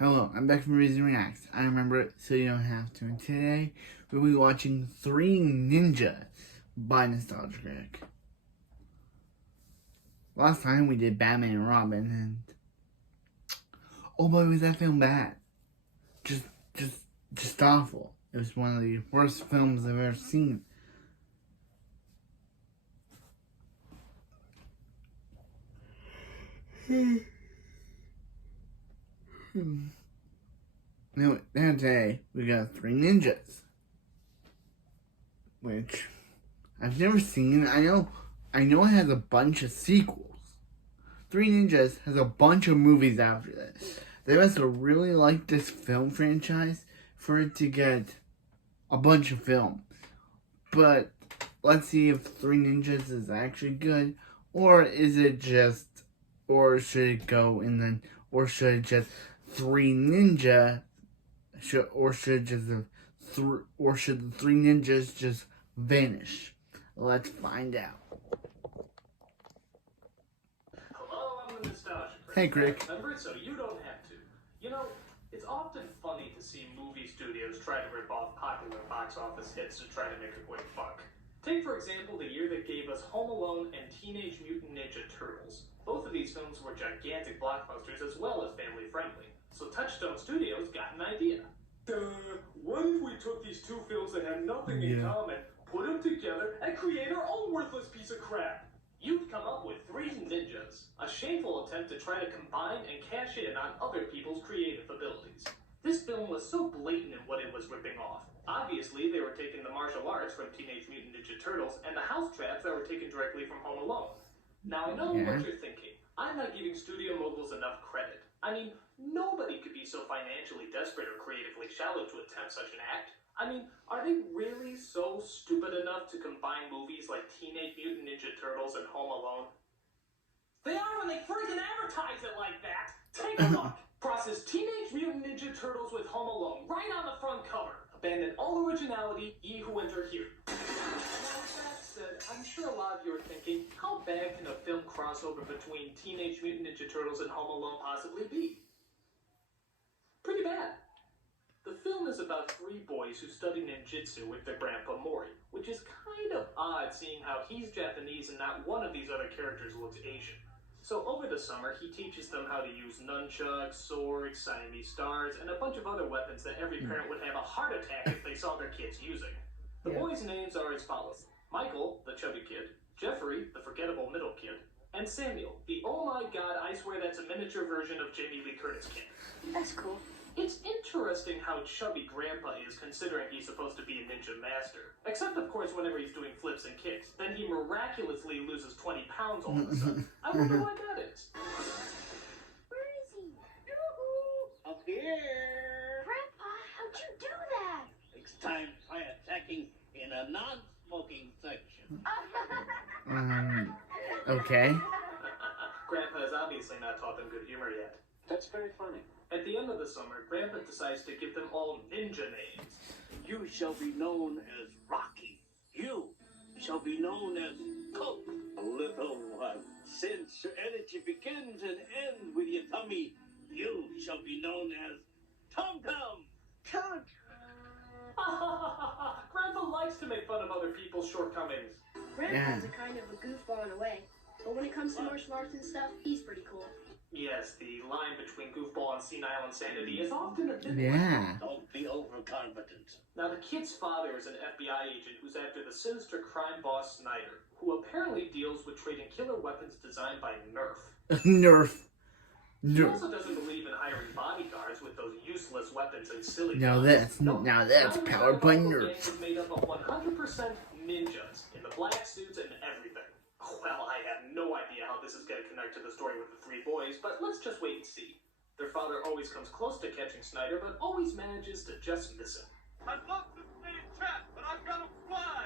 Hello, I'm back from Reason Reacts. I remember it, so you don't have to. And today, we'll be watching Three Ninjas by Nostalgia Critic. Last time we did Batman and Robin, and oh boy, was that film bad! Just, just, just awful. It was one of the worst films I've ever seen. Now today we got Three Ninjas, which I've never seen. I know it has a bunch of sequels. Three Ninjas has a bunch of movies after this. They must have really liked this film franchise for it to get a bunch of films. But let's see if Three Ninjas is actually good, or is it just, or should it go and then, or should it just Three Ninja, or should the Three Ninjas just vanish? Let's find out. Hey, Critic. Remember, so you don't have to. You know, it's often funny to see movie studios try to rip off popular box office hits to try to make a quick buck. Take, for example, the year that gave us Home Alone and Teenage Mutant Ninja Turtles. Both of these films were gigantic blockbusters as well as family-friendly. So Touchstone Studios got an idea. What if we took these two films that have nothing in common, put them together, and create our own worthless piece of crap? You've come up with Three Ninjas, a shameful attempt to try to combine and cash in on other people's creative abilities. This film was so blatant in what it was ripping off. Obviously, they were taking the martial arts from Teenage Mutant Ninja Turtles and the house traps that were taken directly from Home Alone. Now, I know what you're thinking. I'm not giving studio moguls enough credit. I mean, nobody could be so financially desperate or creatively shallow to attempt such an act. I mean, are they really so stupid enough to combine movies like Teenage Mutant Ninja Turtles and Home Alone? They are when they freaking advertise it like that! Take a look! Process Teenage Mutant Ninja Turtles with Home Alone right on the front cover. Abandon all originality, ye who enter here. Now, with that said, I'm sure a lot of you are thinking, how bad can a film crossover between Teenage Mutant Ninja Turtles and Home Alone possibly be? Pretty bad. The film is about three boys who study ninjutsu with their grandpa Mori, which is kind of odd seeing how he's Japanese and not one of these other characters looks Asian. So over the summer, he teaches them how to use nunchucks, swords, Siamese stars, and a bunch of other weapons that every parent would have a heart attack if they saw their kids using. The boys' names are as follows: Michael, the chubby kid; Jeffrey, the forgettable middle kid; and Samuel, the oh my god, I swear that's a miniature version of Jamie Lee Curtis kid. That's cool. It's interesting how chubby Grandpa is, considering he's supposed to be a ninja master. Except, of course, whenever he's doing flips and kicks. Then he miraculously loses 20 pounds all of a sudden. I wonder why that is. Where is he? Up here! Grandpa, how'd you do that? Next time, try attacking in a non-smoking section. Okay. Grandpa has obviously not taught them good humor yet. That's very funny. At the end of the summer, Grandpa decides to give them all ninja names. You shall be known as Rocky. You shall be known as Coke. Little one, since your energy begins and ends with your tummy, you shall be known as Tum Tum. Grandpa likes to make fun of other people's shortcomings. Grandpa's a kind of a goofball in a way, but when it comes to martial arts and stuff, he's pretty cool. Yes, the line between goofball and senile insanity is often a bit Don't be overconfident. Now, the kid's father is an FBI agent who's after the sinister crime boss Snyder, who apparently deals with trading killer weapons designed by Nerf. Nerf. He also doesn't believe in hiring bodyguards with those useless weapons and silly Now that's powered by Nerf. Is made up of 100% ninjas in the black suits and everything. Well, I have no idea how this is going to connect to the story with the three boys, but let's just wait and see. Their father always comes close to catching Snyder, but always manages to just miss him. I'd love to stay trapped, but I've got to fly!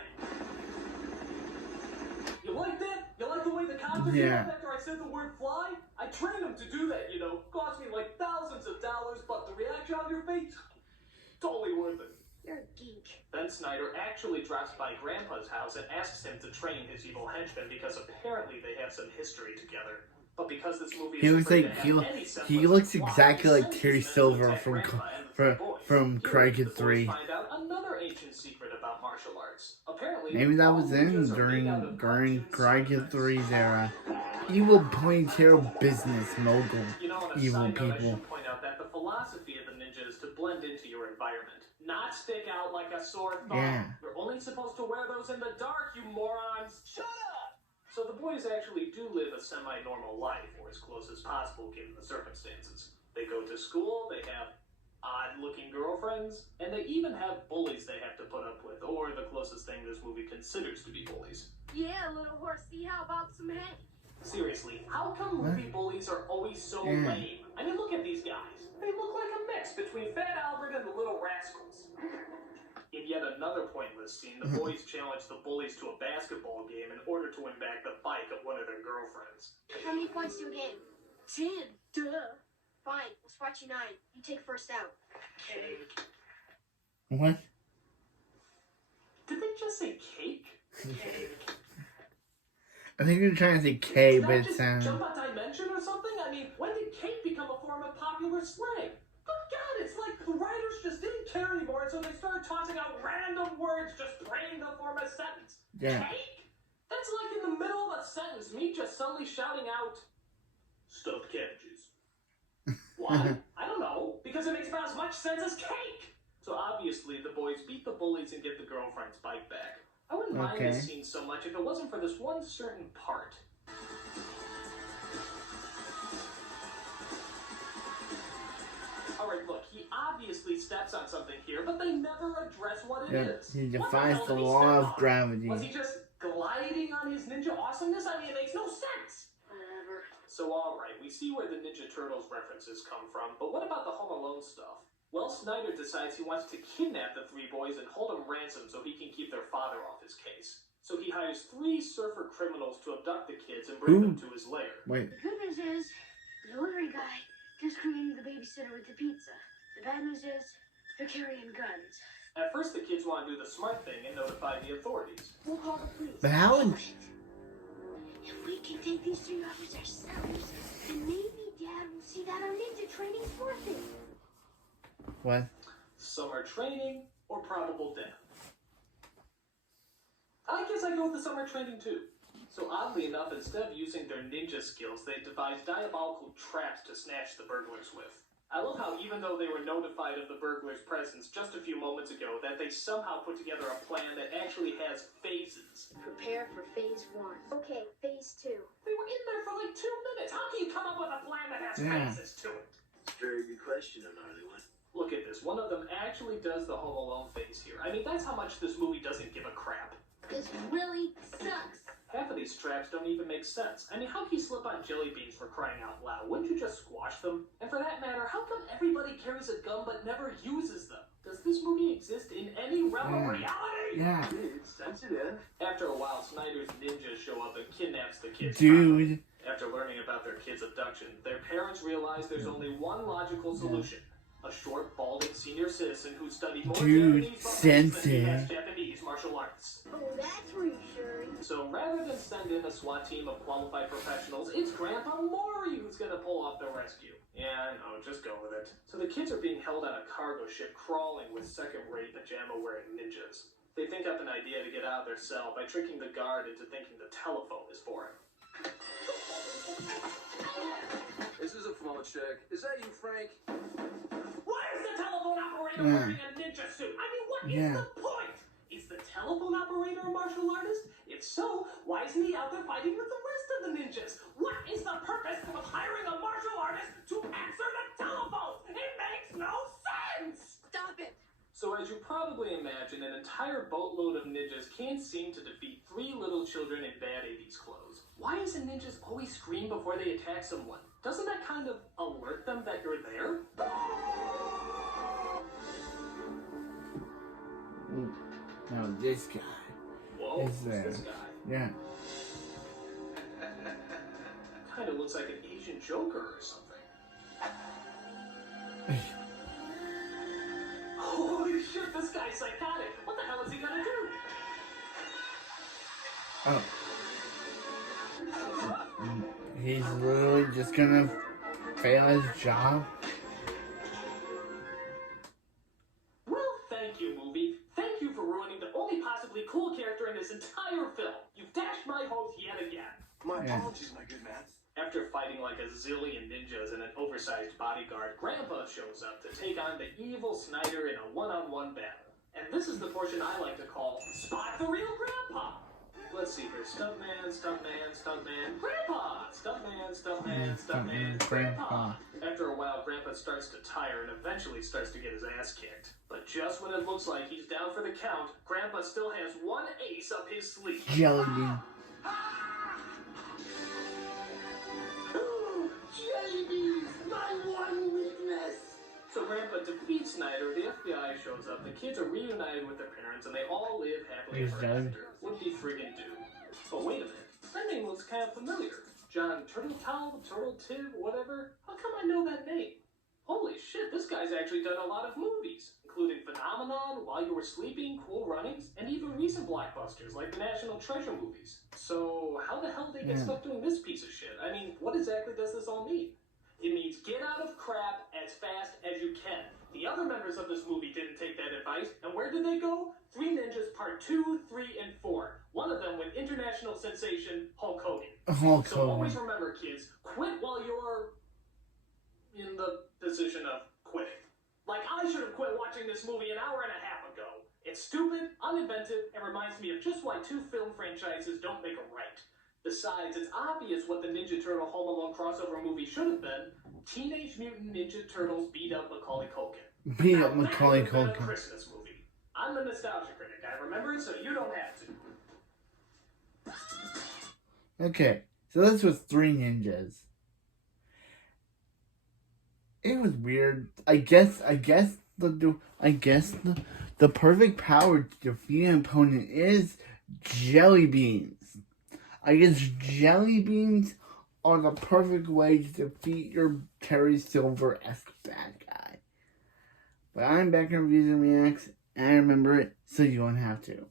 You like that? You like the way the copter came up after I said the word fly? I trained him to do that, you know. Cost me like thousands of dollars, but the reaction on your face? Totally worth it. You're a geek. Then Snyder actually drops by Grandpa's house and asks him to train his evil henchmen because apparently they have some history together. But because this movie He isn't looks going like to have any he semblance looks of plot, exactly like Sunny Terry decides to Silver attack from Grandpa and the three boys. from Here, the Critic boys 3. find out another ancient secret about martial arts. Apparently, Maybe that all was in ninjas are made out of during cartoon Critic sound 3's era. Evil ponytail business mogul. You know, on a Evil side note, I people. should point out that the philosophy of the ninja is to blend into your environment, not stick out like a sore thumb. Yeah. You're only supposed to wear those in the dark, you morons. Shut up! So the boys actually do live a semi-normal life, or as close as possible given the circumstances. They go to school, they have odd-looking girlfriends, and they even have bullies they have to put up with, or the closest thing this movie considers to be bullies. Yeah, little horsey, how about some hay? Seriously, how come movie bullies are always so lame? I mean, look at these guys. They look like a mix between Fat Albert and the Little Rascals. In yet another pointless scene, the boys challenge the bullies to a basketball game in order to win back the bike of one of their girlfriends. How many points to a game? 10. Duh. Fine, we'll spot you 9. You take first out. Cake. What? Did they just say cake? Cake. I think you're trying to say K, but Is that it just sounds. jump out dimension or something? I mean, when did cake become a form of popular slang? Good God, it's like the writers just didn't care anymore, and so they started tossing out random words, just praying to form a sentence. Yeah. Cake? That's like in the middle of a sentence, me just suddenly shouting out, stuffed cabbages. Why? I don't know, because it makes about as much sense as cake. So obviously, the boys beat the bullies and get the girlfriend's bike back. I wouldn't mind this scene so much if it wasn't for this one certain part. Alright, look, he obviously steps on something here, but they never address what it is. He What defies hell the did he law step of on? gravity. Was he just gliding on his ninja awesomeness? I mean, it makes no sense. Whatever. So alright, we see where the Ninja Turtles references come from, but what about the Home Alone stuff? Well, Snyder decides he wants to kidnap the three boys and hold them ransom so he can keep their father off his case. So he hires 3 surfer criminals to abduct the kids and bring them to his lair. Wait. The good news is, the delivery guy just created the babysitter with the pizza. The bad news is, they're carrying guns. At first, the kids want to do the smart thing and notify the authorities. We'll call the police. But how? If we can take these 3 others ourselves, then maybe Dad will see that our ninja training's worth it. What? Summer training or probable death? I guess I go with the summer training too. So oddly enough, instead of using their ninja skills, they devised diabolical traps to snatch the burglars with. I love how even though they were notified of the burglars' presence just a few moments ago, that they somehow put together a plan that actually has phases. Prepare for phase 1. Okay, phase 2. They were in there for like 2 minutes. How can you come up with a plan that has phases to it? It's a very good question, gnarly one. Look at this. One of them actually does the Home Alone phase here. I mean, that's how much this movie doesn't give a crap. This really sucks. Half of these traps don't even make sense. I mean, how can you slip on jelly beans for crying out loud? Wouldn't you just squash them? And for that matter, how come everybody carries a gun but never uses them? Does this movie exist in any realm of reality? Yeah. It's sensitive. After a while, Snyder's ninjas show up and kidnaps the kids. Dude. After learning about their kid's abduction, their parents realize there's only one logical solution. A short, balding senior citizen who studied more Japanese than he has Japanese martial arts. Oh, that's reassuring. So rather than send in a SWAT team of qualified professionals, it's Grandpa Maury who's gonna pull off the rescue. Yeah, I know, just go with it. So the kids are being held on a cargo ship crawling with second-rate pajama-wearing ninjas. They think up an idea to get out of their cell by tricking the guard into thinking the telephone is for him. This is a phone check. Is that you, Frank? Why is the telephone operator wearing a ninja suit? I mean, what is the point? Is the telephone operator a martial artist? If so, why isn't he out there fighting with the rest of the ninjas? What is the purpose of hiring a martial artist to answer the telephone? It makes no sense! Stop it. So as you probably imagine, an entire boatload of ninjas can't seem to defeat 3 little children in bad 80s clothes. Why does a ninjas always scream before they attack someone? Doesn't that kind of alert them that you're there? No, this guy. Whoa, Is who's there? this guy? Yeah. Kind of looks like an Asian Joker or something. Holy shit, this guy's psychotic. What the hell is he gonna do? Oh. He's literally just gonna fail his job? Well, thank you, movie. Thank you for ruining the only possibly cool character in this entire film. You've dashed my hopes yet again. My Yeah. apologies, my good man. After fighting like a zillion ninjas and an oversized bodyguard, Grandpa shows up to take on the evil Snyder in a one-on-one battle. And this is the portion I like to call Spot the Real Grandpa. Let's see here. Stuntman, Stuntman, Stuntman, Grandpa! Stuntman, Stuntman, Stuntman, Grandpa. After a while, Grandpa starts to tire and eventually starts to get his ass kicked. But just when it looks like he's down for the count, Grandpa still has one ace up his sleeve. Jellybean. Jellybeans, my one weakness. So Grandpa defeats Snyder, the FBI shows up, the kids are reunited with their parents, and they all live happily He's ever dead. after. What did he friggin' do? But wait a minute, that name looks kind of familiar. John Turtletop, Turtletib, whatever? How come I know that name? Holy shit, this guy's actually done a lot of movies, including Phenomenon, While You Were Sleeping, Cool Runnings, and even recent blockbusters like the National Treasure movies. So how the hell did they get stuck doing this piece of shit? I mean, what exactly does this all mean? It means get out of crap as fast as you can. The other members of this movie didn't take that advice, and where did they go? Three Ninjas Part 2, 3, and 4. One of them with international sensation Hulk Hogan. Hulk So always Hogan. remember, kids, quit while you're in the position of quitting. Like I should have quit watching this movie an hour and a half ago. It's stupid, uninventive, and reminds me of just why two film franchises don't make a right. Besides, it's obvious what the Ninja Turtle Home Alone crossover movie should have been. Teenage Mutant Ninja Turtles beat up Macaulay Culkin. Beat Now, up that Macaulay would have been a Culkin. Christmas movie. I'm the nostalgia critic. I remember it, so you don't have to. Okay, so this was Three Ninjas. It was weird. I guess the perfect power to defeat an opponent is jelly beans. I guess jelly beans are the perfect way to defeat your Terry Silver-esque bad guy. But I'm back in Reviews and Reacts, and I remember it, so you don't have to.